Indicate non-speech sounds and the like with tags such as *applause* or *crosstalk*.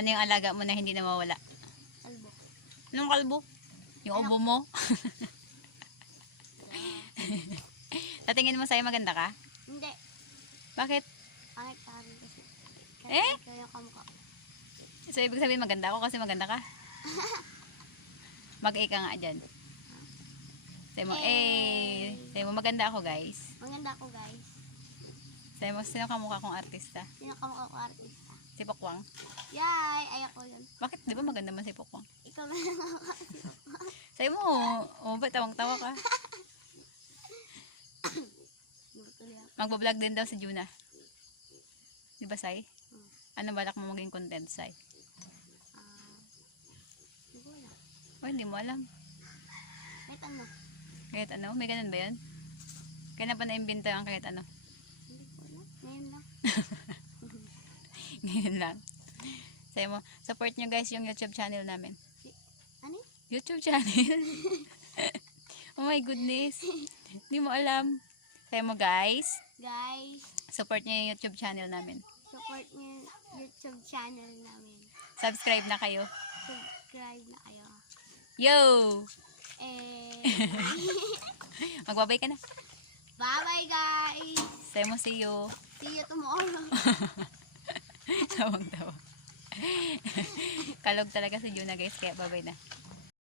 Ano yung alaga mo na hindi nawawala? Kalbo. Anong kalbo? Yung Ano? ubo mo? *laughs* Sa tingin mo sa'yo maganda ka? Hindi. Bakit? Sa akin kasi. Eh? yung kamukha. So, ibig sabihin maganda ako kasi maganda ka? *laughs* Mag-A ka nga dyan. Sabi mo, eh. Sabi mo, maganda ako guys. Maganda ako guys. Sabi mo, sino kamukha kong artista? Sino kamukha ko artista? Si Pokwang. Yay! Ayak ko yun. Bakit? Di ba maganda man si Pokwang? Ikaw na lang ako. Sabi mo, oh, ba't tawang-tawa ka? Ako. *coughs* Magbablog din daw si Juna. Di ba, Sai? Hmm. Ano balak mo maging content, Sai? Ah. Hindi ko alam. Oh, hindi mo alam. Kahit ano. Kahit ano? May ganun ba yan? Kaya na pa na-invento ang kahit ano? Hindi ko alam. Ngayon lang. *laughs* Ngayon lang. *laughs* Sabi mo, support nyo guys yung YouTube channel namin. Ano? YouTube channel? *laughs* oh my goodness. Hindi mo alam. Sabi mo guys, Guys, support nyo yung YouTube channel namin. support niyo yung YouTube channel namin. Subscribe na kayo. Subscribe na kayo. Yo! Eh, *laughs* Magbabay ka na. bye-bye guys! Sabi mo see you. See you tomorrow. Tawang tawa. Kalog talaga si Juna guys, kaya babay na.